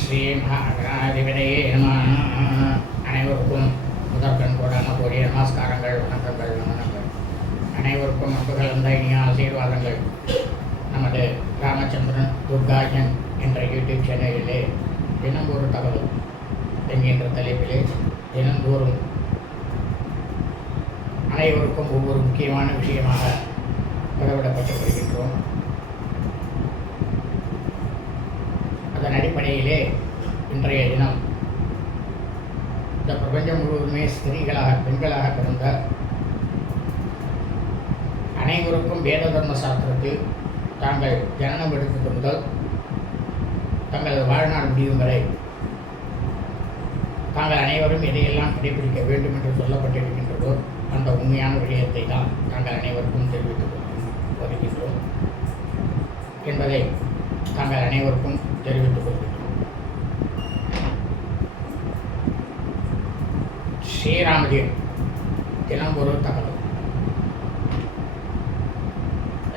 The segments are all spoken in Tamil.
ஸ்ரீ மகாகணாதிபதியே நம அனைவருக்கும் முதற்கண் கோடான கூடிய நமஸ்காரங்கள் வணக்கங்கள் வணக்கங்கள் அனைவருக்கும் அன்பு கலந்த இனிய ஆசீர்வாதங்கள். நமது ராமச்சந்திரன் துர்காஜன் என்ற யூடியூப் சேனலிலே தினம் ஒரு தகவல் என்கின்ற தலைப்பிலே தினந்தோறும் அனைவருக்கும் ஒவ்வொரு முக்கியமான விஷயமாக பதிவிடப்பட்டு வருகின்றோம். அதன் அடிப்படையிலே இன்றைய தினம் இந்த பிரபஞ்சம் முழுவதுமே ஸ்திரீகளாக பெண்களாக பிறந்த அனைவருக்கும் வேத தர்ம சாஸ்திரத்தில் தாங்கள் ஜனனம் எடுத்து முதல் தங்களது வாழ்நாள் முடியும் வரை தாங்கள் அனைவரும் எதையெல்லாம் கடைபிடிக்க வேண்டும் என்று சொல்லப்பட்டிருக்கின்றதோ அந்த உண்மையான விடயத்தை தான் தாங்கள் அனைவருக்கும் தெரிவித்துக் வருகின்றோம் என்பதை தாங்கள் அனைவருக்கும் தெரிவித்துக் கொள்கிறேன் தினம் ஒரு தகவல்.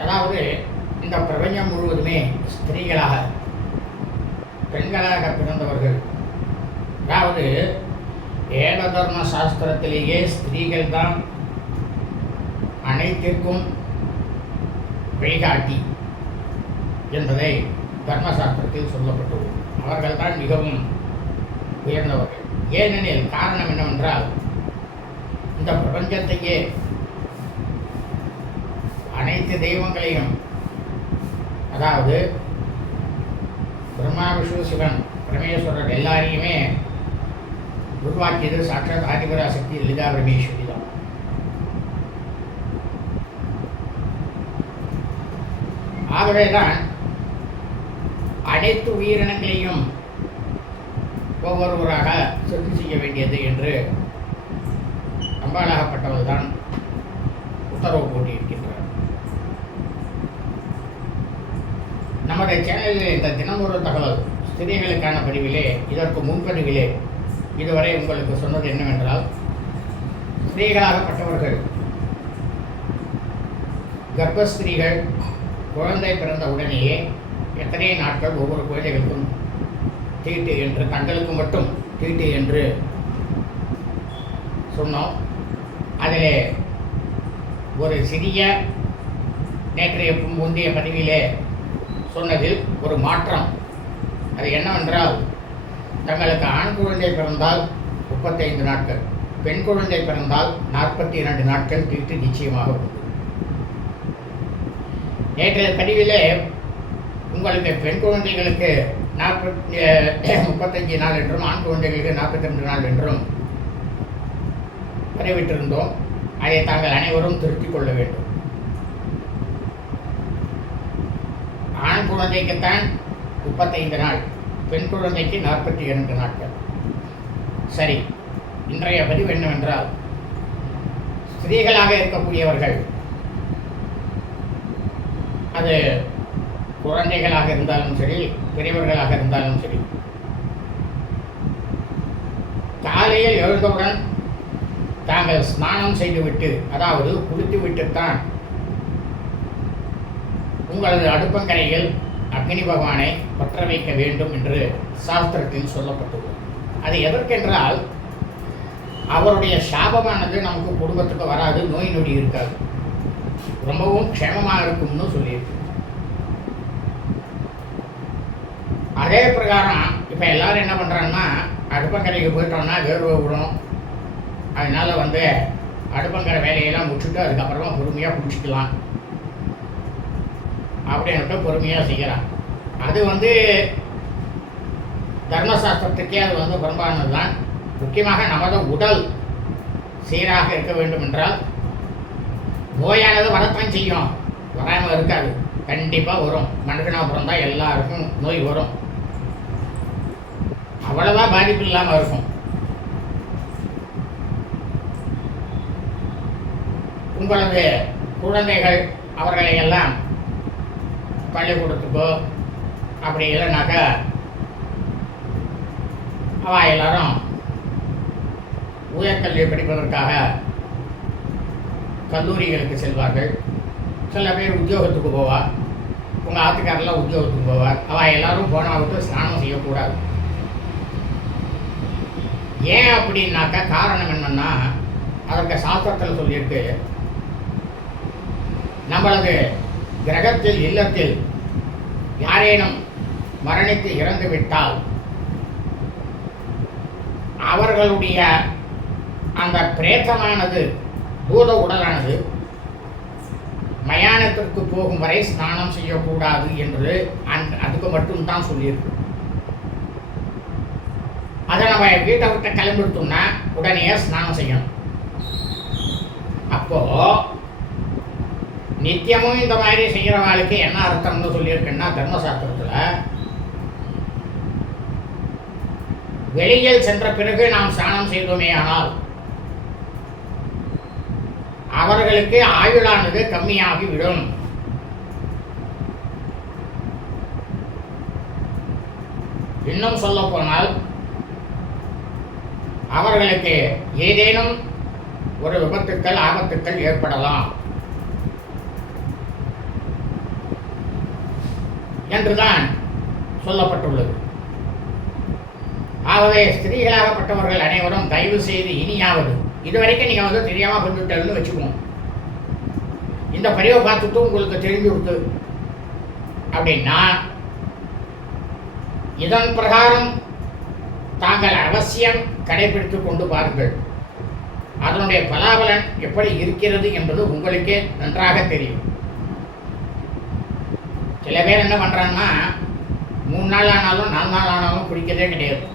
அதாவது இந்த பிரபஞ்சம் முழுவதுமே ஸ்திரீகளாக பெண்களாக பிறந்தவர்கள். அதாவது வேத தர்ம சாஸ்திரத்திலேயே ஸ்திரீகள் தான் அனைத்திற்கும் வழிகாட்டி என்பதை தர்மசாஸ்திரத்தில் சொல்லப்பட்டுள்ளது அவர்கள் தான் மிகவும் உயர்ந்தவர்கள். ஏனெனில் காரணம் என்னவென்றால் இந்த பிரபஞ்சத்தையே அனைத்து தெய்வங்களையும் அதாவது பிரம்மா விஷ்ணு சிவன் பரமேஸ்வரர் எல்லாரையுமே உருவாக்கியது சாட்சாத் ஆதிபரா சக்தி லலிதா பிரமேஸ்வரி தான். ஆகவே தான் அனைத்து உயிரினங்களையும் ஒவ்வொருவராக சுத்தி செய்ய வேண்டியது என்று அம்பாலாகப்பட்டவர் தான் உத்தரவு போட்டியிருக்கின்றார் நமது சேனலில் இந்த தினமொரு தகவல். ஸ்திரீகளுக்கான பதிவிலே இதற்கு முன்பதிவிலே இதுவரை உங்களுக்கு சொன்னது என்னவென்றால் ஸ்திரீகளாகப்பட்டவர்கள் கர்ப்பஸ்திரீகள் குழந்தை பிறந்த உடனேயே எத்தனை நாட்கள் ஒவ்வொரு கோயில்களுக்கும் தீட்டு என்று தங்களுக்கு மட்டும் தீட்டு என்று சொன்னோம். அதில் ஒரு சிறிய நேற்றைய முந்தைய பதிவிலே சொன்னதில் ஒரு மாற்றம். அது என்னவென்றால் தங்களுக்கு ஆண் குழந்தை பிறந்தால் முப்பத்தைந்து நாட்கள் பெண் குழந்தை பிறந்தால் நாற்பத்தி இரண்டு நாட்கள் தீட்டு நிச்சயமாக உண்டு. நேற்றைய பதிவிலே உங்களுக்கு பெண் குழந்தைகளுக்கு நாற்பத்தி முப்பத்தஞ்சு நாள் என்றும் ஆண் குழந்தைகளுக்கு நாற்பத்தி ரெண்டு நாள் என்றும் பதிவிட்டிருந்தோம். அதை தாங்கள் அனைவரும் திருத்திக் கொள்ள வேண்டும். ஆண் குழந்தைக்குத்தான் முப்பத்தைந்து நாள் பெண் குழந்தைக்கு நாற்பத்தி இரண்டு நாட்கள். சரி இன்றைய பதிவு என்னவென்றால் ஸ்திரீகளாக இருக்கக்கூடியவர்கள் அது குழந்தைகளாக இருந்தாலும் சரி பெரியவர்களாக இருந்தாலும் சரி. காலையில் எழுந்தவுடன் தாங்கள் ஸ்நானம் செய்துவிட்டு அதாவது குளித்துவிட்டுத்தான் உங்களது அடுப்பங்கரையில் அக்னி பகவானை பற்ற வைக்க வேண்டும் என்று சாஸ்திரத்தில் சொல்லப்பட்டுள்ளது. அது எதற்கென்றால் அவருடைய சாபமானது நமக்கு குடும்பத்துக்கு வராது நோய் நொடி இருக்காது. ரொம்பவும் க்ஷேமமாக இருக்கும்னு சொல்லியிருக்கு. அதே பிரகாரம் இப்போ எல்லாரும் என்ன பண்ணுறாங்கன்னா அடுப்பங்கரைக்கு போயிட்டோம்னா வேர்வை விடும் அதனால் வந்து அடுப்பங்கரை வேலையெல்லாம் முடிச்சுட்டு அதுக்கப்புறமா பொறுமையாக குடிச்சிக்கலாம். அப்படின்ட்டு பொறுமையாக செய்கிறான் அது வந்து தர்மசாஸ்திரத்துக்கே அது வந்து புறம்பானது தான். முக்கியமாக நமது உடல் சீராக இருக்க வேண்டும் என்றால் நோயானது வரத்தான் செய்யும். வராமல் இருக்காது. கண்டிப்பாக வரும். மனுஷனாக பிறந்தால் எல்லாருக்கும் நோய் வரும். அவ்வளவா பாதிப்பு இல்லாமல் இருக்கும். உங்களது குழந்தைகள் அவர்களை எல்லாம் பள்ளிக்கூடத்துக்கோ அப்படி இல்லைனாக்கா அவ எல்லாரும் உயர்கல்வி படிப்பதற்காக கல்லூரிகளுக்கு செல்வார்கள். சில பேர் உத்தியோகத்துக்கு போவார் உங்கள் ஆத்துக்காரெல்லாம் உத்தியோகத்துக்கு போவார். அவள் எல்லாரும் போனால் விட்டு ஸ்நானம் செய்யக்கூடாது. ஏன் அப்படின்னாக்கா காரணம் என்னன்னா அதற்கு சாஸ்திரத்தில் சொல்லியிருக்கு நம்மளது கிரகத்தில் இல்லத்தில் யாரேனும் மரணித்து இறந்து விட்டால் அவர்களுடைய அந்த பிரேத்தமானது பூத உடலானது மயானத்திற்கு போகும் வரை ஸ்நானம் செய்யக்கூடாது என்று அந் அதுக்கு மட்டும்தான் சொல்லியிருக்கு. அதை நம்ம வீட்டை விட்டு கிளம்பிடுத்தோம்னா உடனே ஸ்நானம் செய்யணும். அப்போ நித்தியமும் இந்த மாதிரி செய்கிறவாளுக்கு என்ன அர்த்தம்னு சொல்லியிருக்குன்னா தர்மசாஸ்திரத்தில் வெளியில் சென்ற பிறகு நாம் ஸ்நானம் செய்தோமே ஆனால் அவர்களுக்கு ஆயுளானது கம்மியாகி விடும். இன்னும் சொல்ல போனால் அவர்களுக்கு ஏதேனும் ஒரு விபத்துக்கள் ஆபத்துக்கள் ஏற்படலாம். என்றுதான் சொல்லப்பட்டுள்ளது. ஆகவே ஸ்திரீகளாகப்பட்டவர்கள் அனைவரும் தயவு செய்து இனியாவது இதுவரைக்கும் நீங்கள் வந்து தெரியாமல் வந்துட்டல்னு வச்சுக்குவோம் இந்த பதிவை பார்த்துட்டு உங்களுக்கு தெரிஞ்சு கொடுத்து அப்படின்னா இதன் பிரகாரம் தாங்கள் அவசியம் கடைபிடித்து கொண்டு பாருங்கள் அதனுடைய பலாபலன் எப்படி இருக்கிறது என்பது உங்களுக்கே நன்றாக தெரியும். சில பேர் என்ன பண்ணுறாங்கன்னா மூணு நாள் ஆனாலும் நாலு நாள் ஆனாலும் குடிக்கிறதே கிடையாது.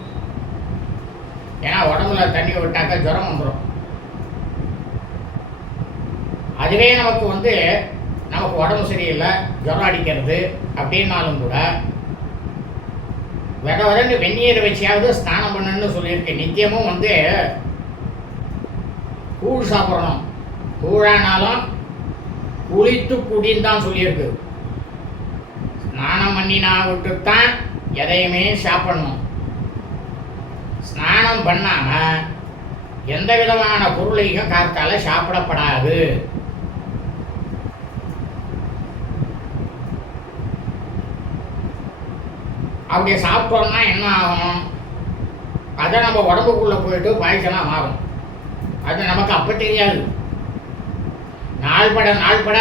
ஏன்னா உடம்புல தண்ணி விட்டாக்க ஜுரம் வந்துடும் அதுவே நமக்கு வந்து நமக்கு உடம்பு சரியில்லை ஜுரம் அடிக்கிறது அப்படின்னாலும் கூட வித விதண்டு வெந்நீர் வச்சியாவது ஸ்நானம் பண்ணணும்னு சொல்லியிருக்கு நித்தியமும் வந்து கூழ் சாப்பிட்றோம் கூழானாலும் குளித்து குடின்னு தான் சொல்லியிருக்கு. ஸ்நானம் பண்ணினா விட்டுத்தான் எதையுமே சாப்பிடணும். ஸ்நானம் பண்ணாமல் எந்த விதமான பொருளையும் காற்றால சாப்பிடப்படாது. அப்படி சாப்பிட்டோம்னா என்ன ஆகும் அதை நம்ம உடம்புக்குள்ளே போயிட்டு பாய்ச்சலாக மாறும் அது நமக்கு அப்போ தெரியாது. நாள்பட நாள்பட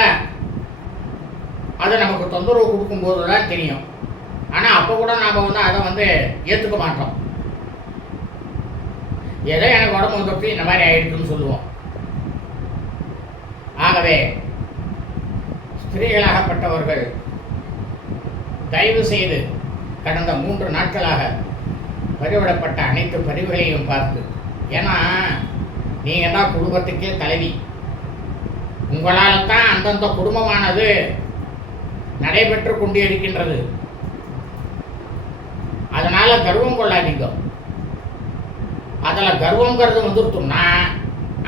அது நமக்கு தொந்தரவு கொடுக்கும்போது தான் தெரியும். ஆனால் அப்போ கூட நாம் வந்து அதை வந்து ஏற்றுக்க மாட்டோம். ஏதோ எனக்கு உடம்பு வந்துட்டு இந்த மாதிரி ஆயிடுச்சுன்னு சொல்லுவோம். ஆகவே ஸ்திரீகளாகப்பட்டவர்கள் தயவு செய்து கடந்த மூன்று நாட்களாக பறிவிடப்பட்ட அனைத்து பதிவுகளையும் பார்த்து ஏன்னா நீங்கள் தான் குடும்பத்துக்கே தலைவி? உங்களால் தான் அந்தந்த குடும்பமானது நடைபெற்று கொண்டு இருக்கின்றது அதனால் கர்வம் கொள்ளாதீங்க. அதில் கர்வங்கிறது வந்துருத்தோம்னா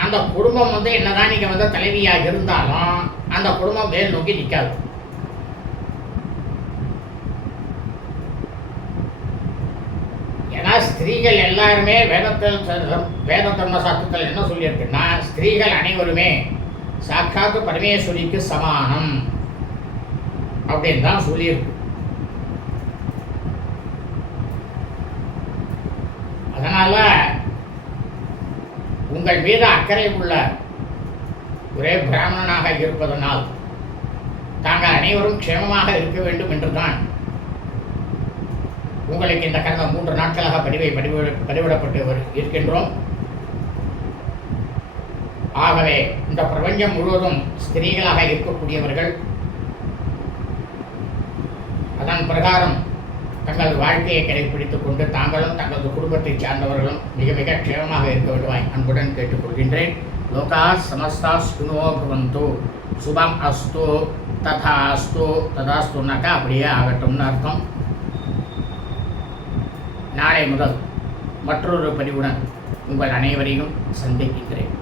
அந்த குடும்பம் வந்து என்னதான் நீங்கள் வந்து தலைவியாக இருந்தாலும் அந்த குடும்பம் மேல் நோக்கி நிற்காது ஏன்னா ஸ்திரீகள் எல்லாருமே வேதத்தில் வேத தர்ம சாஸ்திரத்தில் என்ன சொல்லியிருக்குன்னா ஸ்திரீகள் அனைவருமே சாட்சாத்து பரமேஸ்வரிக்கு சமானம் அப்படின்னு தான் சொல்லியிருக்கு. அதனால உங்கள் மீது அக்கறை உள்ள ஒரே பிராமணனாக இருப்பதனால் தாங்கள் அனைவரும் க்ஷேமமாக இருக்க வேண்டும் என்றுதான் உங்களுக்கு இந்த கடந்த மூன்று நாட்களாக பதிவை பதிவிட பதிவிடப்பட்டு வரு- இருக்கின்றோம். ஆகவே இந்த பிரபஞ்சம் முழுவதும் ஸ்திரீகளாக இருக்கக்கூடியவர்கள் அதன் பிரகாரம் தங்கள் வாழ்க்கையை கடைபிடித்துக் கொண்டு தாங்களும் தங்களது குடும்பத்தை சார்ந்தவர்களும் மிக மிக க்ஷேமமாக இருக்க வேண்டுமாய் அன்புடன் கேட்டுக்கொள்கின்றேன். லோகா சமஸ்தா சுனோ பவந்து. சுபம் அஸ்து ததா அஸ்து ததாஸ்துனாக்கா அப்படியே ஆகட்டும்னு அர்த்தம். நாளை முதல் மற்றொரு பதிவுடன் உங்கள் அனைவரையும் சந்திக்கின்றேன்